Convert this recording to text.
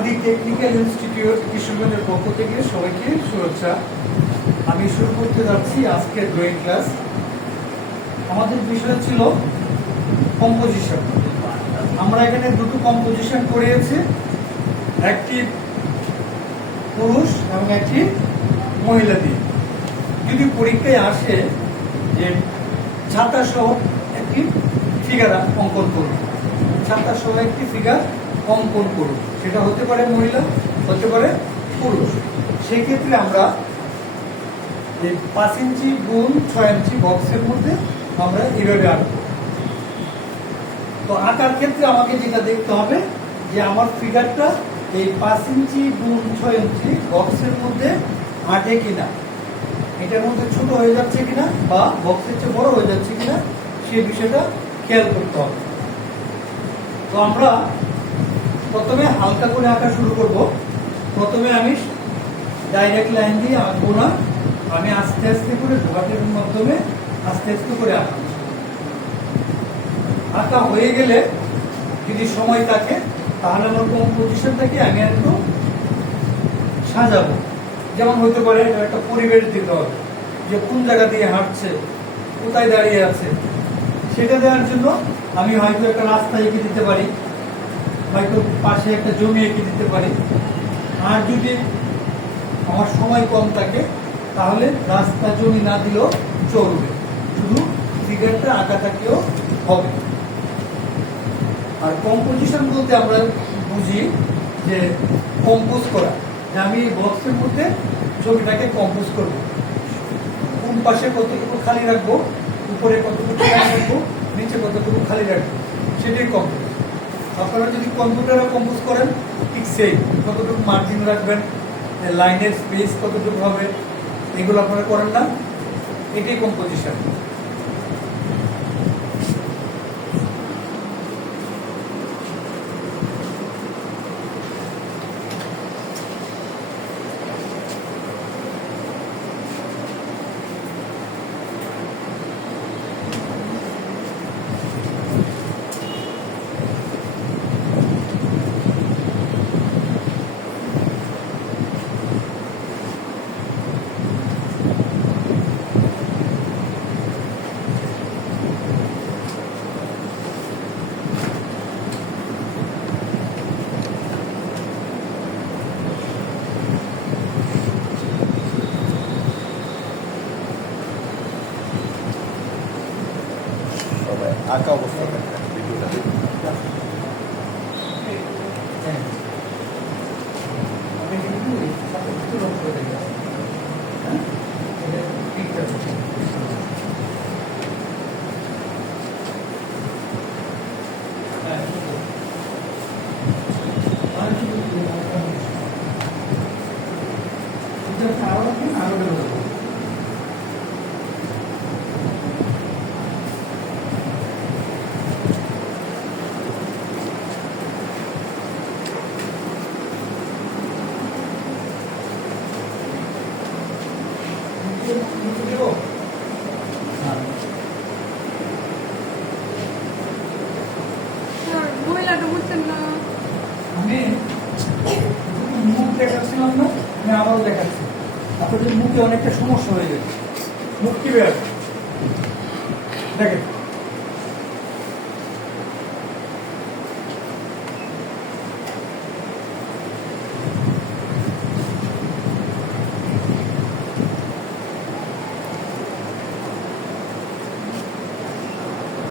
আদি technical institute কিশোরগঞ্জের পক্ষ থেকে সবাইকে শুভেচ্ছা। আমি শুরু করতে যাচ্ছি আজকের ড্রয়িং ক্লাস। আমাদের বিষয় ছিল কম্পোজিশন। আমরা এখানে দুটো কম্পোজিশন করিয়েছি, একটি পুরুষ এবং একটি মহিলা দিয়ে। যদি পরীক্ষায় আসে যে ছাতা সহ একটি ফিগার অঙ্কন করুন, ছাতা সহ একটি ফিগার অঙ্কন করুন, সেটা হতে পারে মহিলা, হতে পারে পুরুষ। সেক্ষেত্রে আমরা 5 ইঞ্চি গুণ 6 ইঞ্চি বক্সের মধ্যে আমরা এইভাবে আঁকবো। তো আঁকার ক্ষেত্রে আমাকে যেটা দেখতে হবে যে আমার ফিগারটা এই 5 ইঞ্চি গুণ 6 ইঞ্চি বক্সের মধ্যে আঁটে কিনা, এটার মধ্যে ছোট হয়ে যাচ্ছে কিনা বা বক্সের চেয়ে বড় হয়ে যাচ্ছে কিনা, সেই বিষয়টা খেয়াল করতে হবে। তো আমরা প্রথমে হালকা করে আঁকা শুরু করব। প্রথমে আমি ডাইরেক্ট লাইন দিয়ে আঁকবো না, আমি আস্তে আস্তে করে ডটের মাধ্যমে আস্তে আস্তে করে আঁকবো। আঁকা হয়ে গেলে যদি সময় থাকে তাহলে আমার কম্পোজিশনটাকে আমি একটু সাজাবো। যেমন হতে পারে একটা পরিবেশ দিতে হবে, যে কোন জায়গা দিয়ে হাঁটছে, কোথায় দাঁড়িয়ে আছে, সেটা দেওয়ার জন্য আমি হয়তো একটা রাস্তা এঁকে দিতে পারি, হয়তো পাশে একটা জমি এঁকে দিতে পারি। আর যদি আমার সময় কম থাকে তাহলে রাস্তা জমি না দিলেও চলবে, শুধু ফিগারটা আঁকা থাকলেও হবে। আর কম্পোজিশন বলতে আমরা বুঝি যে কম্পোজ করা, যে আমি বক্সের মধ্যে ছবিটাকে কম্পোজ করব। কোন পাশে কতটুকু খালি রাখবো, উপরে কতটুকু খালি রাখবো, নিচে কতটুকু খালি রাখবো, সেটাই কম্পোজ। আপনারা যদি কম্পিউটারে কম্পোজ করেন ঠিক সেই কতটুকু মার্জিন রাখবেন, লাইনের স্পেস কতটুকু হবে, এগুলো আপনারা করেন না, এটাই কম্পোজিশন। আঁকা অবস্থা মহিলাটা বুঝছেন না, আমি মুখ দেখাচ্ছিলাম না, আমি আবারও দেখাচ্ছি। আপনাদের মুখে অনেকটা সমস্যা হয়ে গেছে, মুখ কি বের দেখেন।